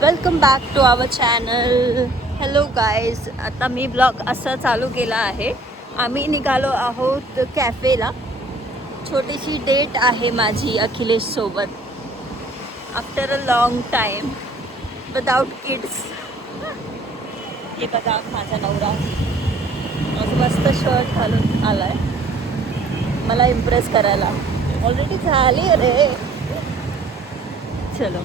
Welcome back to our channel. Hello guys, आता मी blog असा चालू केला आहे. आम्ही निघालो आहोत कॅफेला. छोटीशी डेट आहे माझी अखिलेश सोबत. After a long time without kids. हे बघा माझा नवरा आज मस्त शर्ट घालून आलाय मला इम्प्रेस करायला. ऑलरेडी झाली रे. चलो.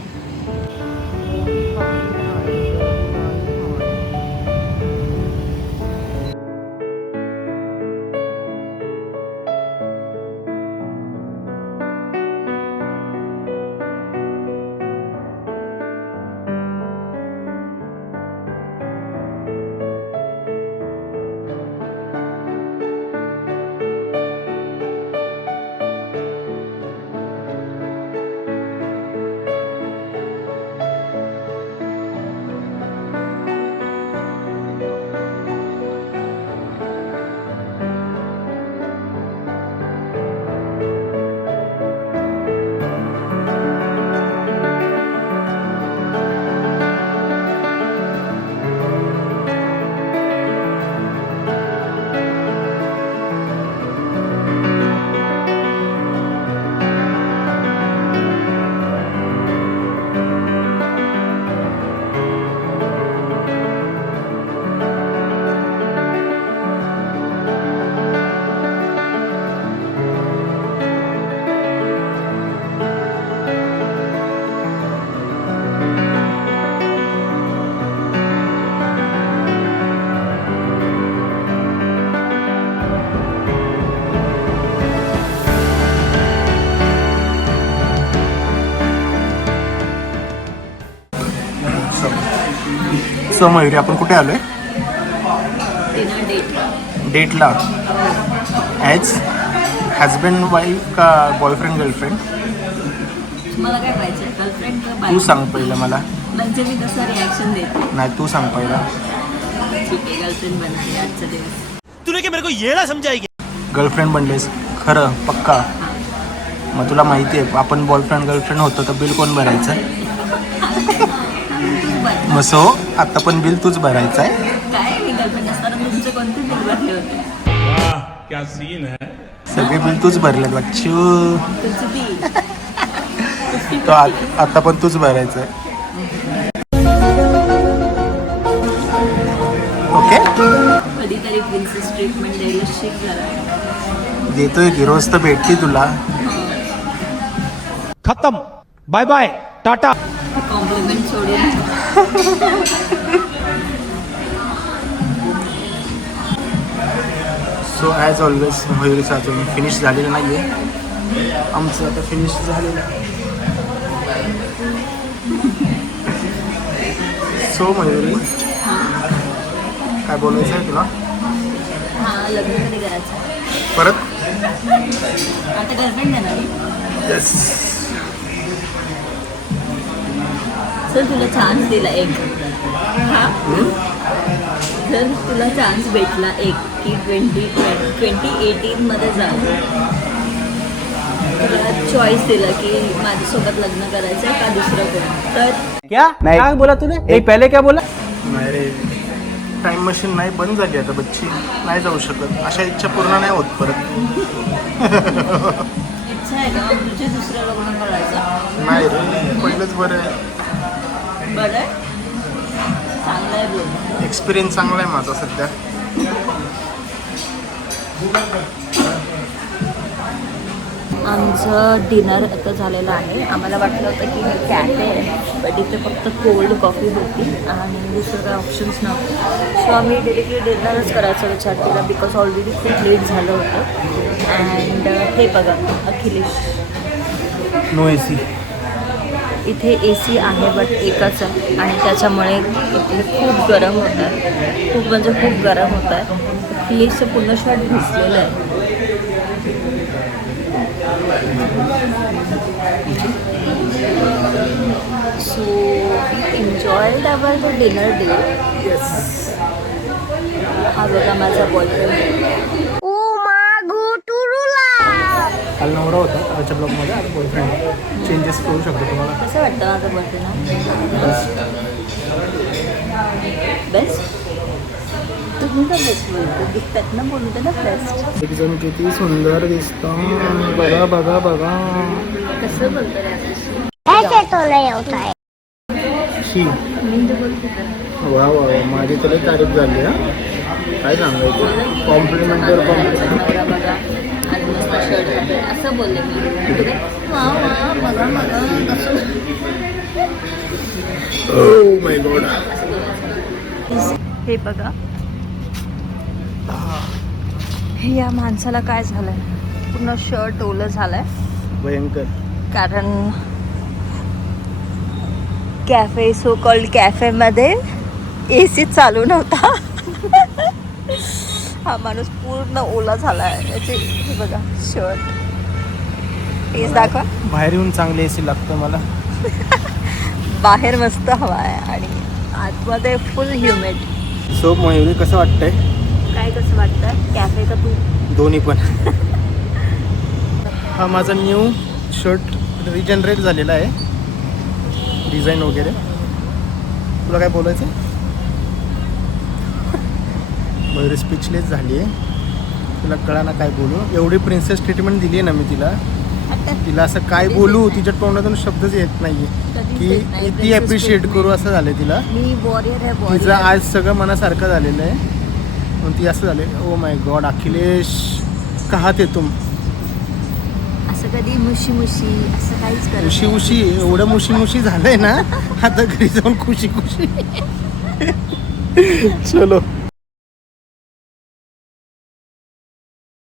सो मयुरी, आपण कुठे आलोय? डेटला. ॲज हजबंड वाईफ का बॉयफ्रेंड गर्लफ्रेंड? मला काय पाहिजे, गर्लफ्रेंड का तू सांग पहिलं मला. म्हणजे मी कसं रिॲक्शन देते? नाही, तू सांग पहिला. ठीक आहे, गर्लफ्रेंड बनते आजचा दिवस. तूने क्या मेरे को ये ना समझाएगी? गर्लफ्रेंड बनलेस खरं पक्का? मग तुला माहिती आहे आपण बॉयफ्रेंड गर्लफ्रेंड होतो तर बिल कोण भरायचं? मग सो आता पण बिल तूच भरायचं आहे. काय मी गर्लफ्रेंड असताना तुमचे कोणते बिल भरले होते? वाह क्या सीन है. सगळे बिल तूच भरले बच्चू. तुमचं बिल तो आता पण तूच भरायचं आहे. ओके, कधीतरी प्रिन्सेस ट्रीटमेंट द्यायला शिक जरा. देतोय की रोज तर भेटते तुला. खत्म, बाय बाय, टाटा. कॉम्प्लिमेंट सोडून. सो ॲज ऑलवेज मयुरीचं अजून फिनिश झालेलं नाही आहे. आमचं आता फिनिश झालेलं आहे. सो मयुरी, काय बोलायचं आहे तुला? हां, लग्न कधी करायचं? परत आता गर्लफ्रेंड देणार. येस. सर तुला चान्स दिला एक. हां, जर तुला चान्स भेटला एक की 2018मध्ये जाऊ, तुला चॉईस दिला की माझ्यासोबत लग्न करायचं का दुसरं कोण, तर क्या नहीं क्या बोला तूने? एक पहले क्या बोला? नाही रे, टाईम मशीन नाही, बंद झाली आता बच्ची. नाही जाऊ शकत. अशा इच्छा पूर्ण नाही होत परत. इच्छा आहे का तुझे दुसरं लग्न करायचं? नाही रे, पहिलंच बरं आहे. बरं आहे, चांगलं आहे बोल. एक्सपिरियन्स चांगला आहे माझा सध्या. आमचं डिनर आता झालेलं आहे. आम्हाला वाटलं होतं की हे कॅफे आहे, बट इथे फक्त कोल्ड कॉफी होती आणि दुसरं काही ऑप्शन्स नव्हते. सो आम्ही डिरेक्टली डिनरच करायचा विचार केला, बिकॉज ऑलरेडी खूप लेट झालं होतं. अँड हे बघा अखिलेश, नो एसी. इथे AC आहे बट एकच आहे आणि त्याच्यामुळे इथे खूप गरम होत आहे. खूप म्हणजे खूप गरम होत आहे. अखिलेशचं पूर्ण शर्ट भिजलेलं आहे. So we enjoyed our dinner day. Yes. हा बघा माझा बॉयफ्रेंड. ओ मागो टुरुला काल नवरा होता आजच्या ब्लॉगमध्ये, आज बॉयफ्रेंड. चेंजेस करू शकतो तुम्हाला. कसं वाटतं माझं बर्थडे ना? बेस्ट. तुम्ही तर बेस्ट बोलतो, दिसतात ना, बोलतो ना बेस्ट. एक जण किती सुंदर दिसतं. बघा बघा बघा. कसं बोलतो रे आता? शी. मी तर बोलते तर. वा वा वा, माझी तरी तारीफ झाली हा. काय सांगायचं, कॉम्प्लिमेंटवर कॉम्प्लिमेंट. नवरा बघा आणि मस्त शर्ट घातलं असं बोलले मी. वा वा बघा बघा कसं ओ माय गॉड. असं बोलायचं. हे बघा, हे या माणसाला काय झालंय, पूर्ण शर्ट ओलं झालंय. भयंकर. कारण कॅफे, सो कॉल्ड कॅफेमध्ये AC चालू नव्हता. हा माणूस पूर्ण ओला झाला आहे. याचे हे बघा शर्ट. फेस दाखवा. बाहेर येऊन चांगले एसी लागतं मला. बाहेर मस्त हवा आहे आणि आतमध्ये फुल ह्युमिड. सो मयुरी, कसं वाटतंय? काय कसं वाटतं कॅफे का तू? दोन्ही पण. हा माझा न्यू शर्ट रिजनरेट झालेला आहे, डिझाईन वगैरे. तुला काय बोलायचं? मयुरी स्पीचलेस झाली आहे. तिला कळा ना काय बोलू. एवढी प्रिन्सेस ट्रीटमेंट दिली आहे ना मी तिला. तिला असं काय बोलू, तिच्या तोंडातून शब्दच येत नाही की किती ॲप्रिशिएट करू असं झालं तिला. मी वॉरियर आहे, तिचं वॉरियर. आज सगळं मनासारखं झालेलं आहे. म्हणून ती असं झाले, ओ माय गॉड अखिलेश कहा ते तुम. असं कधी मुशी मुशी असं काहीच करत उशी नाही. उशी एवढं मुशी मुशी झालंय ना, आता घरी जाऊन खुशी खुशी. चलो.